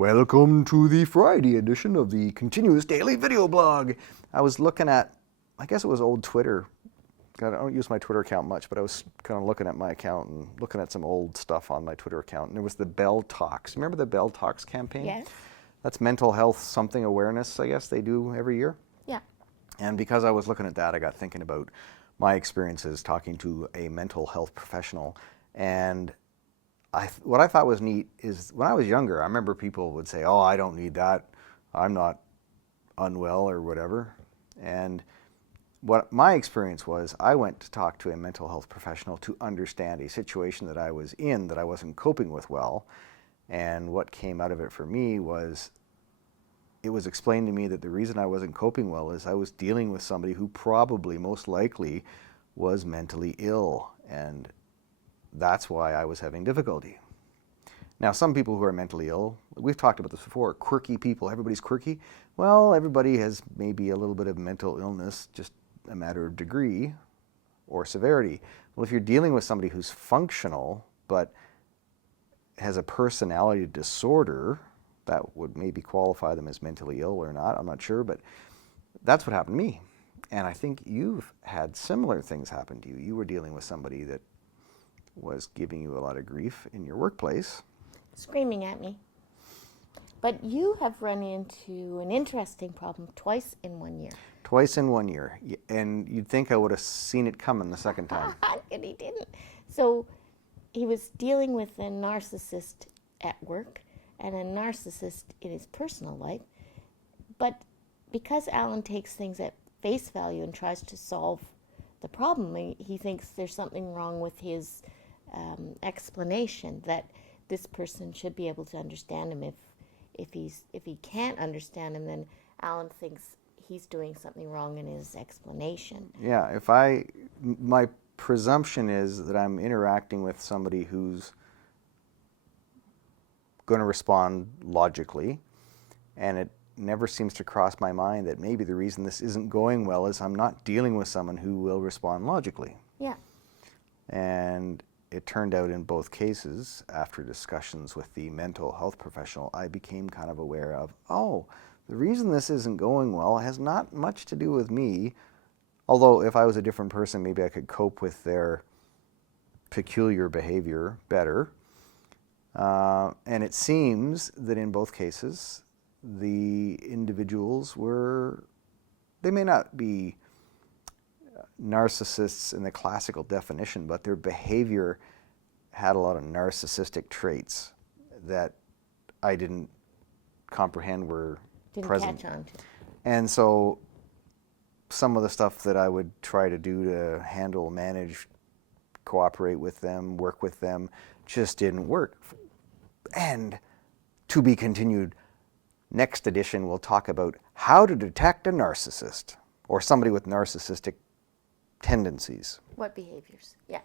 Welcome to the Friday edition of the Continuous Daily Video Blog. I was looking at, I guess it was old Twitter. I don't use my Twitter account much, but I was kind of looking at my account and looking at some old stuff on my Twitter account. And it was the Bell Talks. Remember the Bell Talks campaign? Yes. That's mental health something awareness, I guess they do every year. Yeah. And because I was looking at that, I got thinking about my experiences talking to a mental health professional. And what I thought was neat is when I was younger, I remember people would say, oh, I don't need that. I'm not unwell or whatever. And what my experience was, I went to talk to a mental health professional to understand a situation that I was in that I wasn't coping with well. And what came out of it for me was, it was explained to me that the reason I wasn't coping well is I was dealing with somebody who probably, most likely, was mentally ill. And that's why I was having difficulty. Now, some people who are mentally ill, we've talked about this before, quirky people, everybody's quirky. Well, everybody has maybe a little bit of mental illness, just a matter of degree or severity. Well, if you're dealing with somebody who's functional but has a personality disorder, that would maybe qualify them as mentally ill or not, I'm not sure, but that's what happened to me. And I think you've had similar things happen to you. You were dealing with somebody that was giving you a lot of grief in your workplace. Screaming at me. But you have run into an interesting problem twice in 1 year. Twice in 1 year. And you'd think I would have seen it coming the second time. And he didn't. So he was dealing with a narcissist at work and a narcissist in his personal life. But because Alan takes things at face value and tries to solve the problem, he thinks there's something wrong with his explanation, that this person should be able to understand him. If he can't understand him, then Alan thinks he's doing something wrong in his explanation. Yeah, my presumption is that I'm interacting with somebody who's going to respond logically, and it never seems to cross my mind that maybe the reason this isn't going well is I'm not dealing with someone who will respond logically. Yeah. And it turned out in both cases, after discussions with the mental health professional, I became kind of aware of, oh, the reason this isn't going well has not much to do with me, although if I was a different person, maybe I could cope with their peculiar behavior better. And it seems that in both cases, the individuals they may not be narcissists in the classical definition, but their behavior had a lot of narcissistic traits that I didn't comprehend were present. Didn't catch on to. And so some of the stuff that I would try to do to handle, manage, cooperate with them, work with them, just didn't work. And to be continued. Next edition, we'll talk about how to detect a narcissist or somebody with narcissistic tendencies. What behaviors? Yeah.